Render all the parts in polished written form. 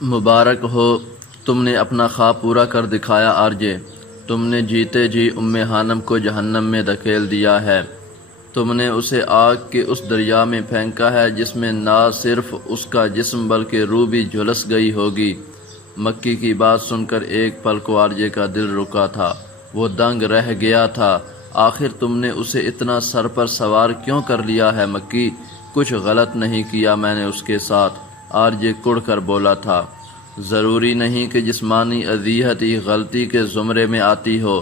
مبارک ہو، تم نے اپنا خواب پورا کر دکھایا آرجے۔ تم نے جیتے جی ام حانم کو جہنم میں دھکیل دیا ہے۔ تم نے اسے آگ کے اس دریا میں پھینکا ہے جس میں نہ صرف اس کا جسم بلکہ روح بھی جھلس گئی ہوگی۔ مکی کی بات سن کر ایک پل کو آرجے کا دل رکا تھا، وہ دنگ رہ گیا تھا۔ آخر تم نے اسے اتنا سر پر سوار کیوں کر لیا ہے مکی؟ کچھ غلط نہیں کیا میں نے اس کے ساتھ، آرجے کڑ کر بولا تھا۔ ضروری نہیں کہ جسمانی اذیت ہی غلطی کے زمرے میں آتی ہو،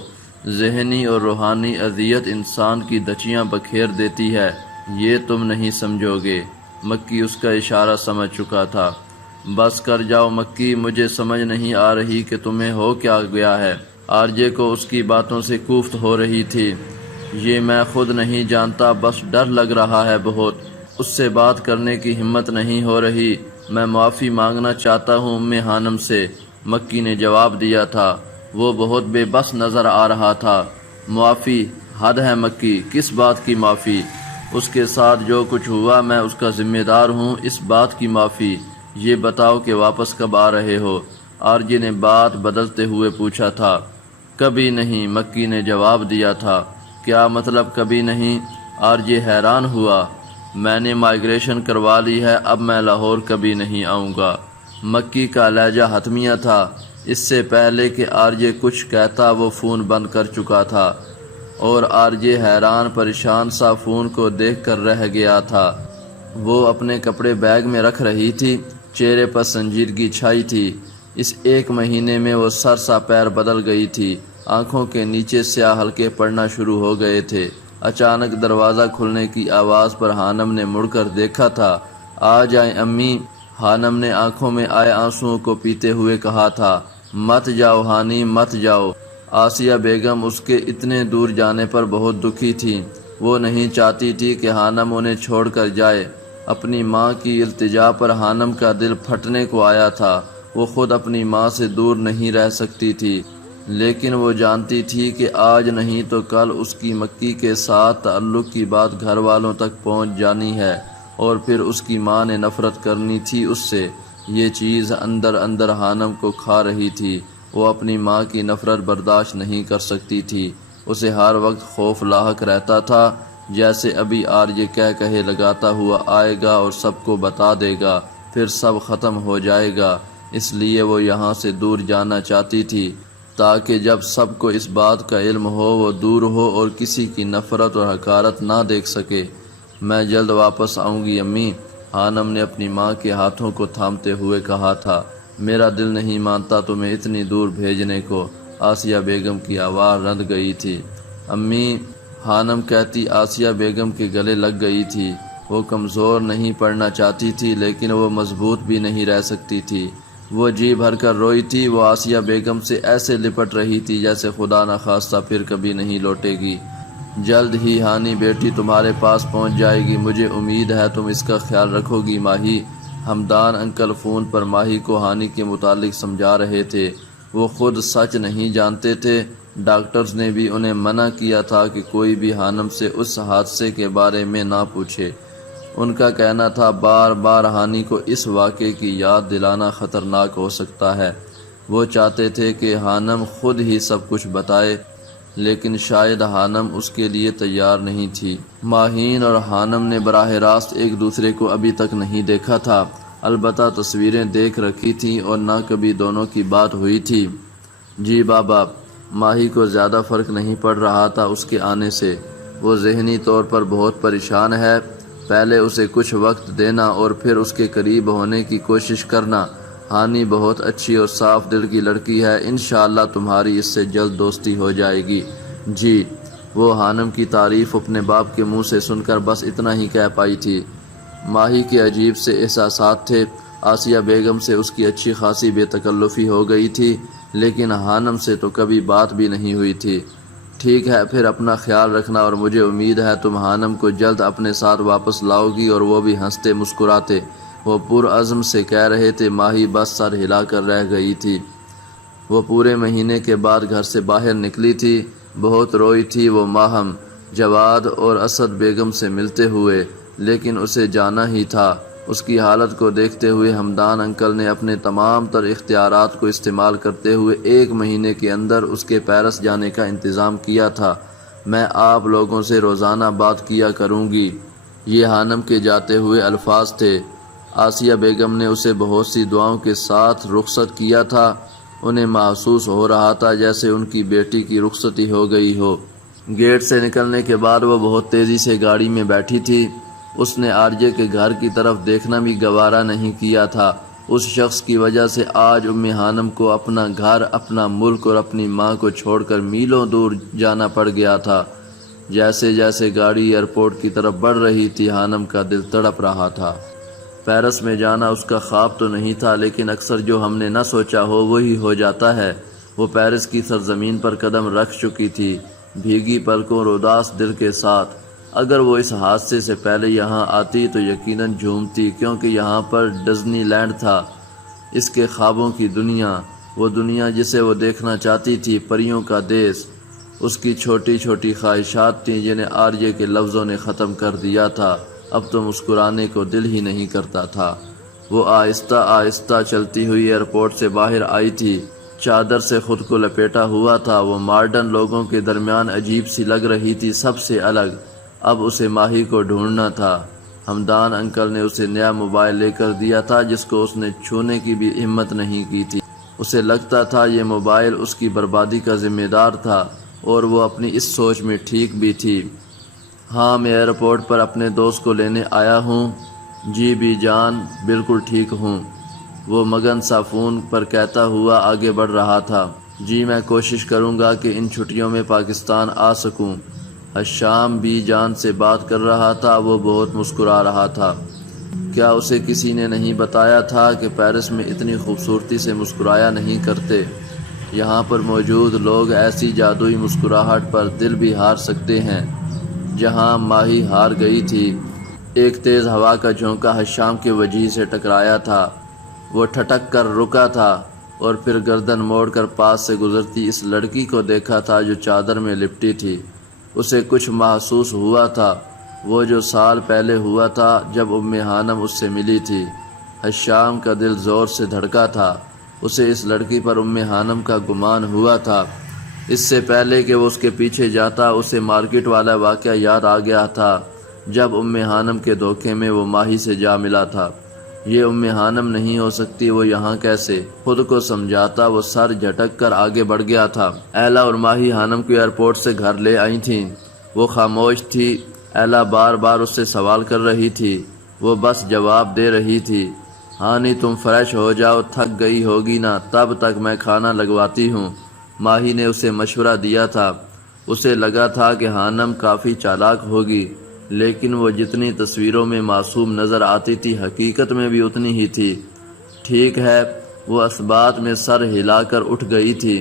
ذہنی اور روحانی اذیت انسان کی دھچیاں بکھیر دیتی ہے، یہ تم نہیں سمجھو گے۔ مکی اس کا اشارہ سمجھ چکا تھا۔ بس کر جاؤ مکی، مجھے سمجھ نہیں آ رہی کہ تمہیں ہو کیا گیا ہے۔ آرجے کو اس کی باتوں سے کوفت ہو رہی تھی۔ یہ میں خود نہیں جانتا، بس ڈر لگ رہا ہے بہت، اس سے بات کرنے کی ہمت نہیں ہو رہی۔ میں معافی مانگنا چاہتا ہوں ام حانم سے، مکی نے جواب دیا تھا۔ وہ بہت بے بس نظر آ رہا تھا۔ معافی؟ حد ہے مکی، کس بات کی معافی؟ اس کے ساتھ جو کچھ ہوا میں اس کا ذمہ دار ہوں، اس بات کی معافی؟ یہ بتاؤ کہ واپس کب آ رہے ہو؟ آرجے نے بات بدلتے ہوئے پوچھا تھا۔ کبھی نہیں، مکی نے جواب دیا تھا۔ کیا مطلب کبھی نہیں؟ آرجے حیران ہوا۔ میں نے مائیگریشن کروا لی ہے، اب میں لاہور کبھی نہیں آؤں گا۔ مکی کا لہجہ حتمیہ تھا۔ اس سے پہلے کہ آرجے کچھ کہتا وہ فون بند کر چکا تھا، اور آرجے حیران پریشان سا فون کو دیکھ کر رہ گیا تھا۔ وہ اپنے کپڑے بیگ میں رکھ رہی تھی، چہرے پر سنجیدگی چھائی تھی۔ اس ایک مہینے میں وہ سر سا پیر بدل گئی تھی، آنکھوں کے نیچے سیاہ حلقے پڑنا شروع ہو گئے تھے۔ اچانک دروازہ کھلنے کی آواز پر حانم نے مڑ کر دیکھا تھا۔ آ جائیں امی، حانم نے آنکھوں میں آئے آنسوؤں کو پیتے ہوئے کہا تھا۔ مت جاؤ ہانی، مت جاؤ۔ آسیہ بیگم اس کے اتنے دور جانے پر بہت دکھی تھی۔ وہ نہیں چاہتی تھی کہ حانم انہیں چھوڑ کر جائے۔ اپنی ماں کی التجا پر حانم کا دل پھٹنے کو آیا تھا۔ وہ خود اپنی ماں سے دور نہیں رہ سکتی تھی، لیکن وہ جانتی تھی کہ آج نہیں تو کل اس کی مکی کے ساتھ تعلق کی بات گھر والوں تک پہنچ جانی ہے، اور پھر اس کی ماں نے نفرت کرنی تھی اس سے۔ یہ چیز اندر اندر حانم کو کھا رہی تھی۔ وہ اپنی ماں کی نفرت برداشت نہیں کر سکتی تھی۔ اسے ہر وقت خوف لاحق رہتا تھا، جیسے ابھی آرجے کہے لگاتا ہوا آئے گا اور سب کو بتا دے گا، پھر سب ختم ہو جائے گا۔ اس لیے وہ یہاں سے دور جانا چاہتی تھی، تاکہ جب سب کو اس بات کا علم ہو وہ دور ہو اور کسی کی نفرت اور حقارت نہ دیکھ سکے۔ میں جلد واپس آؤں گی امی، حانم نے اپنی ماں کے ہاتھوں کو تھامتے ہوئے کہا تھا۔ میرا دل نہیں مانتا تمہیں اتنی دور بھیجنے کو، آسیہ بیگم کی آواز رند گئی تھی۔ امی، حانم کہتی آسیہ بیگم کے گلے لگ گئی تھی۔ وہ کمزور نہیں پڑنا چاہتی تھی، لیکن وہ مضبوط بھی نہیں رہ سکتی تھی۔ وہ جی بھر کر روئی تھی۔ وہ آسیہ بیگم سے ایسے لپٹ رہی تھی جیسے خدا نخواستہ پھر کبھی نہیں لوٹے گی۔ جلد ہی ہانی بیٹی تمہارے پاس پہنچ جائے گی، مجھے امید ہے تم اس کا خیال رکھو گی ماہی۔ حمدان انکل فون پر ماہی کو ہانی کے متعلق سمجھا رہے تھے۔ وہ خود سچ نہیں جانتے تھے۔ ڈاکٹرز نے بھی انہیں منع کیا تھا کہ کوئی بھی حانم سے اس حادثے کے بارے میں نہ پوچھے۔ ان کا کہنا تھا بار بار ہانی کو اس واقعے کی یاد دلانا خطرناک ہو سکتا ہے۔ وہ چاہتے تھے کہ حانم خود ہی سب کچھ بتائے، لیکن شاید حانم اس کے لیے تیار نہیں تھی۔ ماہین اور حانم نے براہ راست ایک دوسرے کو ابھی تک نہیں دیکھا تھا، البتہ تصویریں دیکھ رکھی تھیں اور نہ کبھی دونوں کی بات ہوئی تھی۔ جی بابا، ماہی کو زیادہ فرق نہیں پڑ رہا تھا اس کے آنے سے۔ وہ ذہنی طور پر بہت پریشان ہے۔ پہلے اسے کچھ وقت دینا اور پھر اس کے قریب ہونے کی کوشش کرنا۔ ہانی بہت اچھی اور صاف دل کی لڑکی ہے، انشاءاللہ تمہاری اس سے جلد دوستی ہو جائے گی۔ جی۔ وہ حانم کی تعریف اپنے باپ کے منہ سے سن کر بس اتنا ہی کہہ پائی تھی۔ ماہی کے عجیب سے احساسات تھے۔ آسیہ بیگم سے اس کی اچھی خاصی بے تکلفی ہو گئی تھی، لیکن حانم سے تو کبھی بات بھی نہیں ہوئی تھی۔ ٹھیک ہے، پھر اپنا خیال رکھنا، اور مجھے امید ہے تم حانم کو جلد اپنے ساتھ واپس لاؤ گی۔ اور وہ بھی ہنستے مسکراتے وہ پرعزم سے کہہ رہے تھے۔ ماہی بس سر ہلا کر رہ گئی تھی۔ وہ پورے مہینے کے بعد گھر سے باہر نکلی تھی۔ بہت روئی تھی وہ ماہم، جواد اور اسد بیگم سے ملتے ہوئے، لیکن اسے جانا ہی تھا۔ اس کی حالت کو دیکھتے ہوئے ہمدان انکل نے اپنے تمام تر اختیارات کو استعمال کرتے ہوئے 1 مہینے کے اندر اس کے پیرس جانے کا انتظام کیا تھا۔ میں آپ لوگوں سے روزانہ بات کیا کروں گی، یہ حانم کے جاتے ہوئے الفاظ تھے۔ آسیہ بیگم نے اسے بہت سی دعاؤں کے ساتھ رخصت کیا تھا۔ انہیں محسوس ہو رہا تھا جیسے ان کی بیٹی کی رخصتی ہو گئی ہو۔ گیٹ سے نکلنے کے بعد وہ بہت تیزی سے گاڑی میں بیٹھی تھی۔ اس نے آرجے کے گھر کی طرف دیکھنا بھی گوارا نہیں کیا تھا۔ اس شخص کی وجہ سے آج حانم کو اپنا گھر، اپنا ملک اور اپنی ماں کو چھوڑ کر میلوں دور جانا پڑ گیا تھا۔ جیسے جیسے گاڑی ایئرپورٹ کی طرف بڑھ رہی تھی، حانم کا دل تڑپ رہا تھا۔ پیرس میں جانا اس کا خواب تو نہیں تھا، لیکن اکثر جو ہم نے نہ سوچا ہو وہی ہو جاتا ہے۔ وہ پیرس کی سرزمین پر قدم رکھ چکی تھی، بھیگی پلکوں اور اداس دل کے ساتھ۔ اگر وہ اس حادثے سے پہلے یہاں آتی تو یقیناً جھومتی، کیونکہ یہاں پر ڈزنی لینڈ تھا، اس کے خوابوں کی دنیا، وہ دنیا جسے وہ دیکھنا چاہتی تھی، پریوں کا دیس۔ اس کی چھوٹی چھوٹی خواہشات تھیں جنہیں آرجے کے لفظوں نے ختم کر دیا تھا۔ اب تو مسکرانے کو دل ہی نہیں کرتا تھا۔ وہ آہستہ آہستہ چلتی ہوئی ایئرپورٹ سے باہر آئی تھی، چادر سے خود کو لپیٹا ہوا تھا۔ وہ ماڈرن لوگوں کے درمیان عجیب سی لگ رہی تھی، سب سے الگ۔ اب اسے ماہی کو ڈھونڈنا تھا۔ ہمدان انکل نے اسے نیا موبائل لے کر دیا تھا جس کو اس نے چھونے کی بھی ہمت نہیں کی تھی۔ اسے لگتا تھا یہ موبائل اس کی بربادی کا ذمہ دار تھا، اور وہ اپنی اس سوچ میں ٹھیک بھی تھی۔ ہاں، میں ایئرپورٹ پر اپنے دوست کو لینے آیا ہوں۔ جی بی جان، بالکل ٹھیک ہوں، وہ مگن سا فون پر کہتا ہوا آگے بڑھ رہا تھا۔ جی، میں کوشش کروں گا کہ ان چھٹیوں میں پاکستان آ سکوں۔ حشام بی جان سے بات کر رہا تھا، وہ بہت مسکرا رہا تھا۔ کیا اسے کسی نے نہیں بتایا تھا کہ پیرس میں اتنی خوبصورتی سے مسکرایا نہیں کرتے؟ یہاں پر موجود لوگ ایسی جادوئی مسکراہٹ پر دل بھی ہار سکتے ہیں جہاں ماہی ہار گئی تھی۔ ایک تیز ہوا کا جھونکا حشام کے وجہ سے ٹکرایا تھا۔ وہ ٹھٹک کر رکا تھا اور پھر گردن موڑ کر پاس سے گزرتی اس لڑکی کو دیکھا تھا جو چادر میں لپٹی تھی۔ اسے کچھ محسوس ہوا تھا، وہ جو سال پہلے ہوا تھا جب حانم اس سے ملی تھی۔ حشام کا دل زور سے دھڑکا تھا۔ اسے اس لڑکی پر حانم کا گمان ہوا تھا۔ اس سے پہلے کہ وہ اس کے پیچھے جاتا، اسے مارکیٹ والا واقعہ یاد آ گیا تھا جب حانم کے دھوکے میں وہ ماہی سے جا ملا تھا۔ یہ حانم نہیں ہو سکتی، وہ یہاں کیسے؟ خود کو سمجھاتا وہ سر جھٹک کر آگے بڑھ گیا تھا۔ ایلا اور ماہی حانم کو ایئرپورٹ سے گھر لے آئی تھیں۔ وہ خاموش تھی۔ ایلا بار بار اس سے سوال کر رہی تھی، وہ بس جواب دے رہی تھی۔ ہانی، تم فریش ہو جاؤ، تھک گئی ہوگی نا، تب تک میں کھانا لگواتی ہوں، ماہی نے اسے مشورہ دیا تھا۔ اسے لگا تھا کہ حانم کافی چالاک ہوگی، لیکن وہ جتنی تصویروں میں معصوم نظر آتی تھی حقیقت میں بھی اتنی ہی تھی۔ ٹھیک ہے، وہ اس بات میں سر ہلا کر اٹھ گئی تھی۔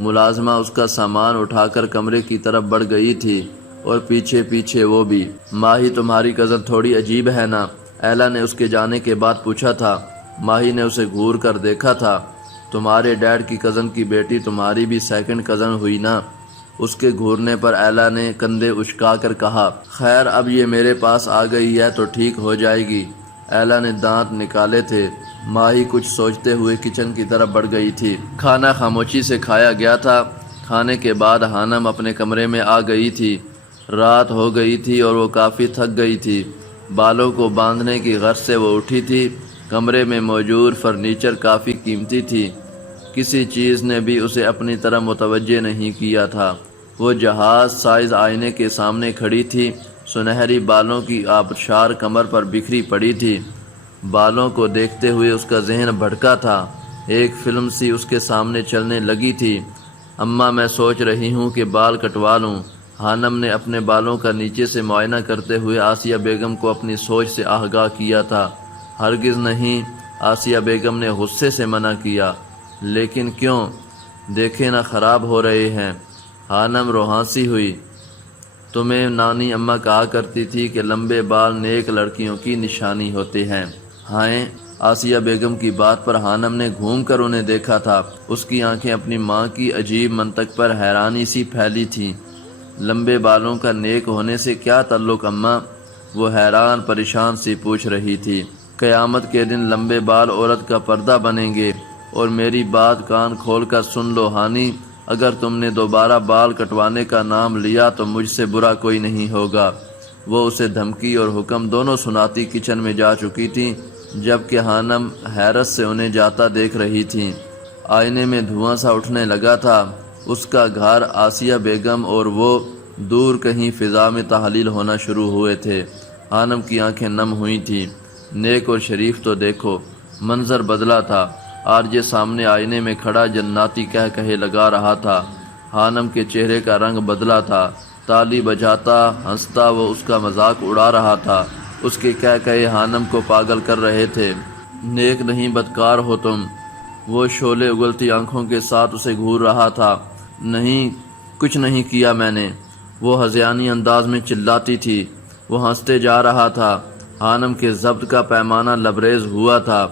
ملازمہ اس کا سامان اٹھا کر کمرے کی طرف بڑھ گئی تھی اور پیچھے پیچھے وہ بھی۔ ماہی، تمہاری کزن تھوڑی عجیب ہے نا؟ ایلا نے اس کے جانے کے بعد پوچھا تھا۔ ماہی نے اسے گھور کر دیکھا تھا۔ تمہارے ڈیڈ کی کزن کی بیٹی تمہاری بھی سیکنڈ کزن ہوئی نا؟ اس کے گھورنے پر ایلا نے کندھے اچکا کر کہا۔ خیر، اب یہ میرے پاس آ گئی ہے تو ٹھیک ہو جائے گی۔ ایلا نے دانت نکالے تھے۔ ماہی کچھ سوچتے ہوئے کچن کی طرف بڑھ گئی تھی۔ کھانا خاموشی سے کھایا گیا تھا۔ کھانے کے بعد حانم اپنے کمرے میں آ گئی تھی۔ رات ہو گئی تھی اور وہ کافی تھک گئی تھی۔ بالوں کو باندھنے کی غرض سے وہ اٹھی تھی۔ کمرے میں موجود فرنیچر کافی قیمتی تھی۔ کسی چیز نے بھی اسے اپنی طرف متوجہ نہیں کیا تھا۔ وہ جہاز سائز آئینے کے سامنے کھڑی تھی۔ سنہری بالوں کی آبشار کمر پر بکھری پڑی تھی۔ بالوں کو دیکھتے ہوئے اس کا ذہن بھٹکا تھا۔ ایک فلم سی اس کے سامنے چلنے لگی تھی۔ اماں، میں سوچ رہی ہوں کہ بال کٹوا لوں۔ حانم نے اپنے بالوں کا نیچے سے معائنہ کرتے ہوئے آسیہ بیگم کو اپنی سوچ سے آگاہ کیا تھا۔ ہرگز نہیں، آسیہ بیگم نے غصے سے منع کیا۔ لیکن کیوں؟ دیکھے نہ خراب ہو رہے ہیں۔ حانم روحانسی ہوئی۔ تمہیں نانی اماں کہا کرتی تھی کہ لمبے بال نیک لڑکیوں کی نشانی ہوتے ہیں۔ ہائیں، آسیہ بیگم کی بات پر حانم نے گھوم کر انہیں دیکھا تھا۔ اس کی آنکھیں اپنی ماں کی عجیب منطق پر حیرانی سی پھیلی تھیں۔ لمبے بالوں کا نیک ہونے سے کیا تعلق اماں؟ وہ حیران پریشان سی پوچھ رہی تھی۔ قیامت کے دن لمبے بال عورت کا پردہ بنیں گے۔ اور میری بات کان کھول کر سن لو ہانی، اگر تم نے دوبارہ بال کٹوانے کا نام لیا تو مجھ سے برا کوئی نہیں ہوگا۔ وہ اسے دھمکی اور حکم دونوں سناتی کچن میں جا چکی تھیں، جبکہ خانم حیرت سے انہیں جاتا دیکھ رہی تھیں۔ آئینے میں دھواں سا اٹھنے لگا تھا۔ اس کا گھر، آسیہ بیگم اور وہ دور کہیں فضا میں تحلیل ہونا شروع ہوئے تھے۔ خانم کی آنکھیں نم ہوئی تھیں۔ نیک اور شریف تو دیکھو۔ منظر بدلا تھا۔ آرجے سامنے آئینے میں کھڑا جناتی کہے لگا رہا تھا۔ خانم کے چہرے کا رنگ بدلا تھا۔ تالی بجاتا ہنستا وہ اس کا مذاق اڑا رہا تھا۔ اس کے کہے خانم کو پاگل کر رہے تھے۔ نیک نہیں بدکار ہو تم۔ وہ شعلے اگلتی آنکھوں کے ساتھ اسے گھور رہا تھا۔ نہیں، کچھ نہیں کیا میں نے، وہ ہذیانی انداز میں چلاتی تھی۔ وہ ہنستے جا رہا تھا۔ خانم کے ضبط کا پیمانہ لبریز ہوا تھا۔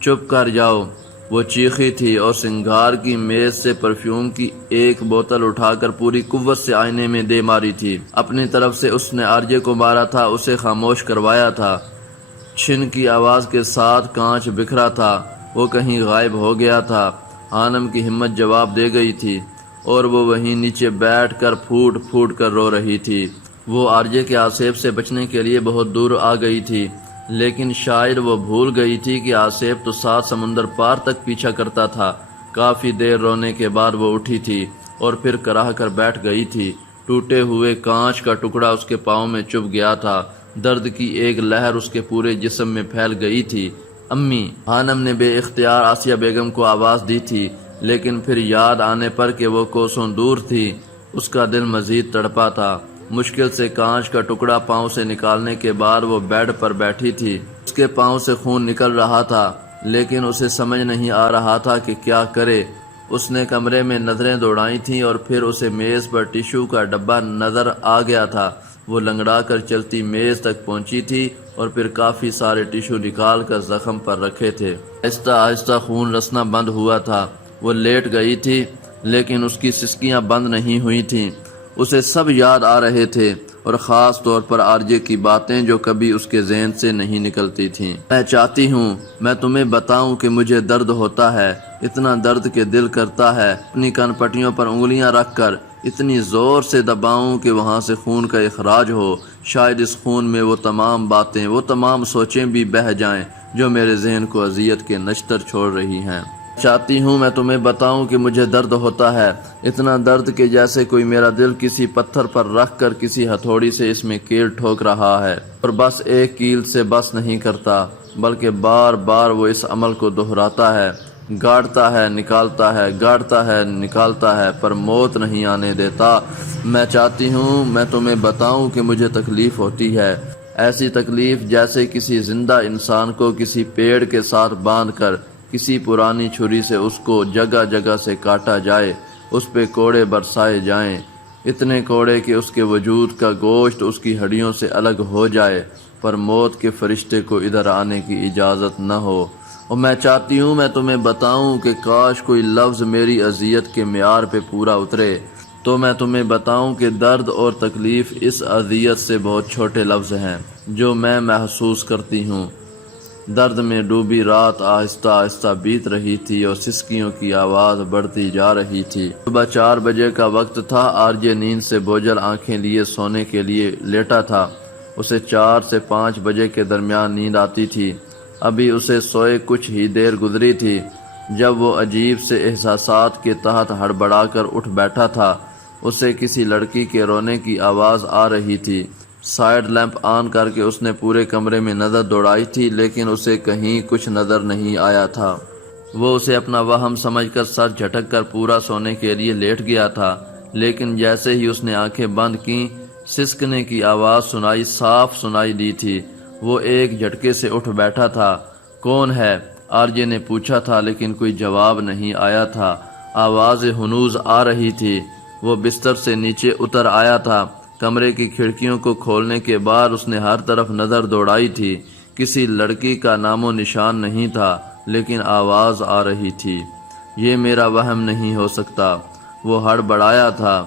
چپ کر جاؤ، وہ چیخی تھی اور سنگھار کی میز سے پرفیوم کی ایک بوتل اٹھا کر پوری قوت سے آئینے میں دے ماری تھی۔ اپنی طرف سے اس نے آرجے کو مارا تھا، اسے خاموش کروایا تھا۔ چھن کی آواز کے ساتھ کانچ بکھرا تھا، وہ کہیں غائب ہو گیا تھا۔ خانم کی ہمت جواب دے گئی تھی اور وہ وہیں نیچے بیٹھ کر پھوٹ پھوٹ کر رو رہی تھی۔ وہ آرجے کے آصف سے بچنے کے لیے بہت دور آ گئی تھی، لیکن شاید وہ بھول گئی تھی کہ آصف تو 7 سمندر پار تک پیچھا کرتا تھا۔ کافی دیر رونے کے بعد وہ اٹھی تھی اور پھر کراہ کر بیٹھ گئی تھی۔ ٹوٹے ہوئے کانچ کا ٹکڑا اس کے پاؤں میں چبھ گیا تھا۔ درد کی ایک لہر اس کے پورے جسم میں پھیل گئی تھی۔ امی، خانم نے بے اختیار آسیہ بیگم کو آواز دی تھی، لیکن پھر یاد آنے پر کہ وہ کوسوں دور تھی، اس کا دل مزید تڑپا تھا۔ مشکل سے کانچ کا ٹکڑا پاؤں سے نکالنے کے بعد وہ بیڈ پر بیٹھی تھی۔ اس کے پاؤں سے خون نکل رہا تھا، لیکن اسے سمجھ نہیں آ رہا تھا کہ کیا کرے۔ اس نے کمرے میں نظریں دوڑائی تھیں اور پھر اسے میز پر ٹیشو کا ڈبہ نظر آ گیا تھا۔ وہ لنگڑا کر چلتی میز تک پہنچی تھی اور پھر کافی سارے ٹیشو نکال کر زخم پر رکھے تھے۔ آہستہ آہستہ خون رسنا بند ہوا تھا۔ وہ لیٹ گئی تھی، لیکن اس کی سسکیاں بند نہیں ہوئی تھیں۔ اسے سب یاد آ رہے تھے، اور خاص طور پر آرجے کی باتیں جو کبھی اس کے ذہن سے نہیں نکلتی تھیں۔ میں چاہتی ہوں میں تمہیں بتاؤں کہ مجھے درد ہوتا ہے، اتنا درد کہ دل کرتا ہے اپنی کن پٹیوں پر انگلیاں رکھ کر اتنی زور سے دباؤں کہ وہاں سے خون کا اخراج ہو۔ شاید اس خون میں وہ تمام باتیں، وہ تمام سوچیں بھی بہہ جائیں جو میرے ذہن کو اذیت کے نشتر چھوڑ رہی ہیں۔ چاہتی ہوں میں تمہیں بتاؤں کہ مجھے درد ہوتا ہے، اتنا درد کہ جیسے کوئی میرا دل کسی پتھر پر رکھ کر کسی ہتھوڑی سے اس میں کیل ٹھوک رہا ہے، اور بس ایک کیل سے بس نہیں کرتا، بلکہ بار بار وہ اس عمل کو دہراتا ہے، گاڑتا ہے نکالتا ہے، گاڑتا ہے نکالتا ہے، پر موت نہیں آنے دیتا۔ میں چاہتی ہوں میں تمہیں بتاؤں کہ مجھے تکلیف ہوتی ہے، ایسی تکلیف جیسے کسی زندہ انسان کو کسی پیڑ کے ساتھ باندھ کر کسی پرانی چھری سے اس کو جگہ جگہ سے کاٹا جائے، اس پہ کوڑے برسائے جائیں، اتنے کوڑے کہ اس کے وجود کا گوشت اس کی ہڈیوں سے الگ ہو جائے، پر موت کے فرشتے کو ادھر آنے کی اجازت نہ ہو۔ اور میں چاہتی ہوں میں تمہیں بتاؤں کہ کاش کوئی لفظ میری اذیت کے معیار پہ پورا اترے، تو میں تمہیں بتاؤں کہ درد اور تکلیف اس اذیت سے بہت چھوٹے لفظ ہیں جو میں محسوس کرتی ہوں۔ درد میں ڈوبی رات آہستہ آہستہ بیت رہی تھی اور سسکیوں کی آواز بڑھتی جا رہی تھی۔ صبح 4 بجے کا وقت تھا۔ آرجے نیند سے بوجھل آنکھیں لیے سونے کے لیے لیٹا تھا۔ اسے 4 سے 5 بجے کے درمیان نیند آتی تھی۔ ابھی اسے سوئے کچھ ہی دیر گزری تھی جب وہ عجیب سے احساسات کے تحت ہڑبڑا کر اٹھ بیٹھا تھا۔ اسے کسی لڑکی کے رونے کی آواز آ رہی تھی۔ سائیڈ لیمپ آن کر کے اس نے پورے کمرے میں نظر دوڑائی تھی، لیکن اسے کہیں کچھ نظر نہیں آیا تھا۔ وہ اسے اپنا وہم سمجھ کر سر جھٹک کر پورا سونے کے لیے لیٹ گیا تھا، لیکن جیسے ہی اس نے آنکھیں بند کیں، سسکنے کی آواز صاف سنائی دی تھی۔ وہ ایک جھٹکے سے اٹھ بیٹھا تھا۔ کون ہے؟ آرجے نے پوچھا تھا، لیکن کوئی جواب نہیں آیا تھا۔ آواز ہنوز آ رہی تھی۔ وہ بستر سے نیچے اتر آیا تھا۔ کمرے کی کھڑکیوں کو کھولنے کے بعد اس نے ہر طرف نظر دوڑائی تھی۔ کسی لڑکی کا نام و نشان نہیں تھا، لیکن آواز آ رہی تھی۔ یہ میرا وہم نہیں ہو سکتا، وہ ہڑبڑایا تھا۔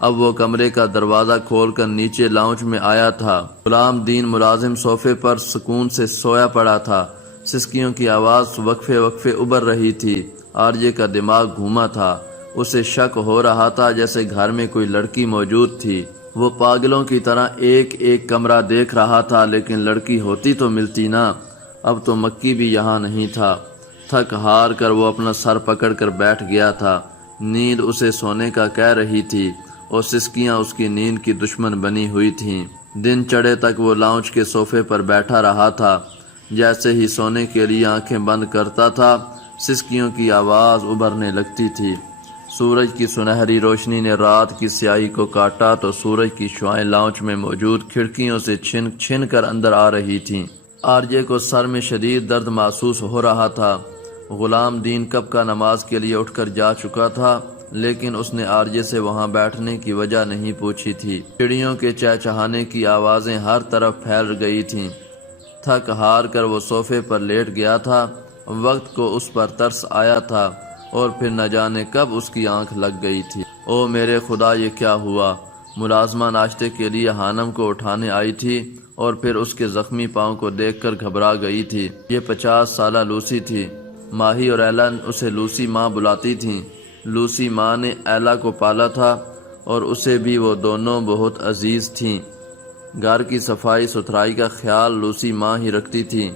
اب وہ کمرے کا دروازہ کھول کر نیچے لاؤنج میں آیا تھا۔ غلام دین ملازم صوفے پر سکون سے سویا پڑا تھا۔ سسکیوں کی آواز وقفے وقفے ابھر رہی تھی۔ آرجے کا دماغ گھوما تھا۔ اسے شک ہو رہا تھا جیسے گھر میں کوئی لڑکی موجود تھی۔ وہ پاگلوں کی طرح ایک ایک کمرہ دیکھ رہا تھا، لیکن لڑکی ہوتی تو ملتی نہ۔ اب تو مکی بھی یہاں نہیں تھا۔ تھک ہار کر وہ اپنا سر پکڑ کر بیٹھ گیا تھا۔ نیند اسے سونے کا کہہ رہی تھی اور سسکیاں اس کی نیند کی دشمن بنی ہوئی تھیں۔ دن چڑھے تک وہ لاؤنج کے صوفے پر بیٹھا رہا تھا۔ جیسے ہی سونے کے لیے آنکھیں بند کرتا تھا، سسکیوں کی آواز ابھرنے لگتی تھی۔ سورج کی سنہری روشنی نے رات کی سیاہی کو کاٹا تو سورج کی شعائیں لاؤنج میں موجود کھڑکیوں سے چھن چھن کر اندر آ رہی تھیں۔ آرجے کو سر میں شدید درد محسوس ہو رہا تھا۔ غلام دین کب کا نماز کے لیے اٹھ کر جا چکا تھا، لیکن اس نے آرجے سے وہاں بیٹھنے کی وجہ نہیں پوچھی تھی۔ چڑیوں کے چہچہانے کی آوازیں ہر طرف پھیل گئی تھیں۔ تھک ہار کر وہ صوفے پر لیٹ گیا تھا۔ وقت کو اس پر ترس آیا تھا اور پھر نہ جانے کب اس کی آنکھ لگ گئی تھی۔ او میرے خدا، یہ کیا ہوا؟ ملازمہ ناشتے کے لیے حانم کو اٹھانے آئی تھی اور پھر اس کے زخمی پاؤں کو دیکھ کر گھبرا گئی تھی۔ یہ 50 سالہ لوسی تھی۔ ماہی اور ایلا اسے لوسی ماں بلاتی تھیں۔ لوسی ماں نے ایلا کو پالا تھا اور اسے بھی وہ دونوں بہت عزیز تھیں۔ گھر کی صفائی ستھرائی کا خیال لوسی ماں ہی رکھتی تھی۔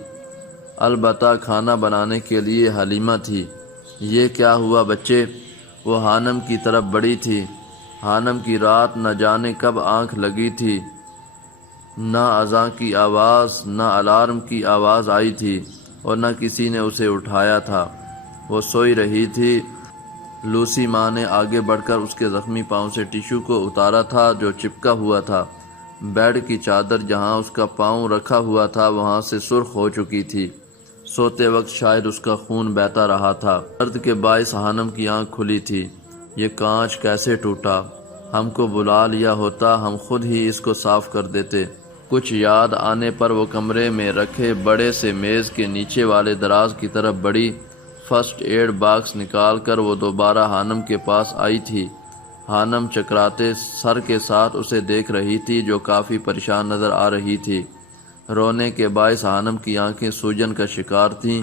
البتہ کھانا بنانے کے لیے حلیمہ تھی۔ یہ کیا ہوا بچے؟ وہ حانم کی طرف بڑھی تھی۔ حانم کی رات نہ جانے کب آنکھ لگی تھی۔ نہ اذان کی آواز نہ الارم کی آواز آئی تھی اور نہ کسی نے اسے اٹھایا تھا۔ وہ سوئی رہی تھی۔ لوسی ماں نے آگے بڑھ کر اس کے زخمی پاؤں سے ٹیشو کو اتارا تھا جو چپکا ہوا تھا۔ بیڈ کی چادر جہاں اس کا پاؤں رکھا ہوا تھا وہاں سے سرخ ہو چکی تھی۔ سوتے وقت شاید اس کا خون بہتا رہا تھا۔ درد کے باعث حانم کی آنکھ کھلی تھی۔ یہ کانچ کیسے ٹوٹا؟ ہم کو بلا لیا ہوتا، ہم خود ہی اس کو صاف کر دیتے۔ کچھ یاد آنے پر وہ کمرے میں رکھے بڑے سے میز کے نیچے والے دراز کی طرف بڑھی۔ فرسٹ ایڈ باکس نکال کر وہ دوبارہ حانم کے پاس آئی تھی۔ حانم چکراتے سر کے ساتھ اسے دیکھ رہی تھی جو کافی پریشان نظر آ رہی تھی۔ رونے کے باعث حانم کی آنکھیں سوجن کا شکار تھیں۔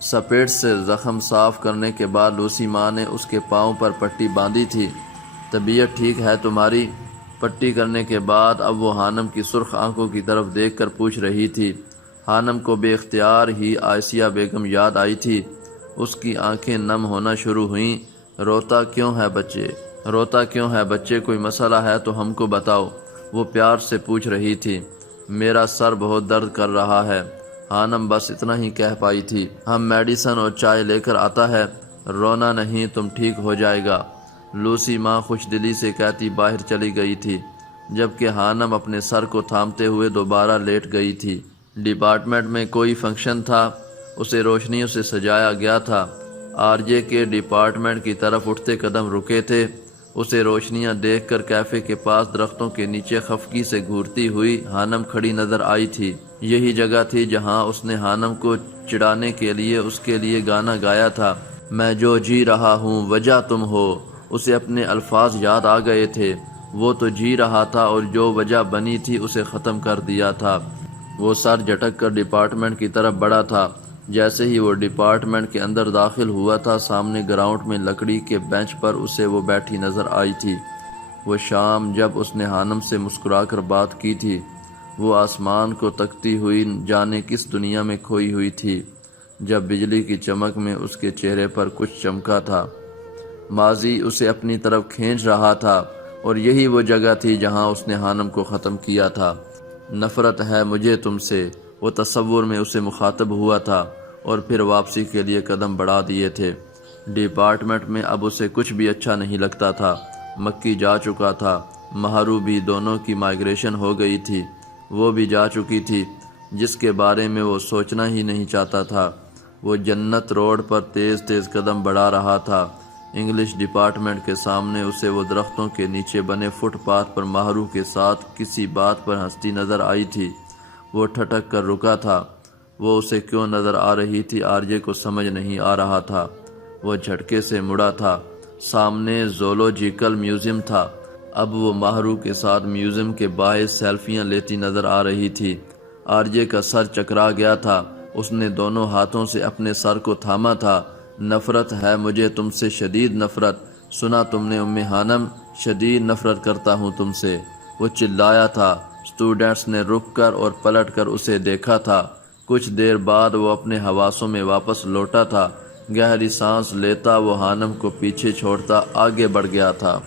سپیٹ سے زخم صاف کرنے کے بعد لوسی ماں نے اس کے پاؤں پر پٹی باندھی تھی۔ طبیعت ٹھیک ہے تمہاری؟ پٹی کرنے کے بعد اب وہ حانم کی سرخ آنکھوں کی طرف دیکھ کر پوچھ رہی تھی۔ حانم کو بے اختیار ہی عائشہ بیگم یاد آئی تھی۔ اس کی آنکھیں نم ہونا شروع ہوئیں۔ روتا کیوں ہے بچے؟ روتا کیوں ہے بچے؟ کوئی مسئلہ ہے تو ہم کو بتاؤ، وہ پیار سے پوچھ رہی تھی۔ میرا سر بہت درد کر رہا ہے، حانم بس اتنا ہی کہہ پائی تھی۔ ہم میڈیسن اور چائے لے کر آتا ہے، رونا نہیں، تم ٹھیک ہو جائے گا، لوسی ماں خوش دلی سے کہتی باہر چلی گئی تھی، جبکہ حانم اپنے سر کو تھامتے ہوئے دوبارہ لیٹ گئی تھی۔ ڈپارٹمنٹ میں کوئی فنکشن تھا، اسے روشنیوں سے سجایا گیا تھا۔ آرجے کے ڈپارٹمنٹ کی طرف اٹھتے قدم رکے تھے۔ اسے روشنیاں دیکھ کر کیفے کے پاس درختوں کے نیچے خفگی سے گھورتی ہوئی حانم کھڑی نظر آئی تھی۔ یہی جگہ تھی جہاں اس نے حانم کو چڑھانے کے لیے اس کے لیے گانا گایا تھا، میں جو جی رہا ہوں وجہ تم ہو۔ اسے اپنے الفاظ یاد آ گئے تھے۔ وہ تو جی رہا تھا اور جو وجہ بنی تھی اسے ختم کر دیا تھا۔ وہ سر جھٹک کر ڈپارٹمنٹ کی طرف بڑھا تھا۔ جیسے ہی وہ ڈپارٹمنٹ کے اندر داخل ہوا تھا، سامنے گراؤنڈ میں لکڑی کے بینچ پر اسے وہ بیٹھی نظر آئی تھی۔ وہ شام جب اس نے حانم سے مسکرا کر بات کی تھی، وہ آسمان کو تکتی ہوئی جانے کس دنیا میں کھوئی ہوئی تھی، جب بجلی کی چمک میں اس کے چہرے پر کچھ چمکا تھا۔ ماضی اسے اپنی طرف کھینچ رہا تھا اور یہی وہ جگہ تھی جہاں اس نے حانم کو ختم کیا تھا۔ نفرت ہے مجھے تم سے، وہ تصور میں اسے مخاطب ہوا تھا اور پھر واپسی کے لیے قدم بڑھا دیے تھے۔ ڈپارٹمنٹ میں اب اسے کچھ بھی اچھا نہیں لگتا تھا۔ مکی جا چکا تھا، مہرو بھی، دونوں کی مائیگریشن ہو گئی تھی۔ وہ بھی جا چکی تھی، جس کے بارے میں وہ سوچنا ہی نہیں چاہتا تھا۔ وہ جنت روڈ پر تیز تیز قدم بڑھا رہا تھا۔ انگلش ڈپارٹمنٹ کے سامنے اسے وہ درختوں کے نیچے بنے فٹ پاتھ پر مہرو کے ساتھ کسی بات پر ہنستی نظر آئی تھی۔ وہ ٹھٹک کر رکا تھا۔ وہ اسے کیوں نظر آ رہی تھی آرجے کو سمجھ نہیں آ رہا تھا۔ وہ جھٹکے سے مڑا تھا۔ سامنے زولوجیکل میوزیم تھا۔ اب وہ ماہرو کے ساتھ میوزیم کے باہر سیلفیاں لیتی نظر آ رہی تھی۔ آرجے کا سر چکرا گیا تھا، اس نے دونوں ہاتھوں سے اپنے سر کو تھاما تھا۔ نفرت ہے مجھے تم سے، شدید نفرت۔ سنا تم نے ام حانم، شدید نفرت کرتا ہوں تم سے، وہ چلایا تھا۔ اسٹوڈنٹس نے رک کر اور پلٹ کر اسے دیکھا تھا۔ کچھ دیر بعد وہ اپنے حواسوں میں واپس لوٹا تھا۔ گہری سانس لیتا وہ حانم کو پیچھے چھوڑتا آگے بڑھ گیا تھا۔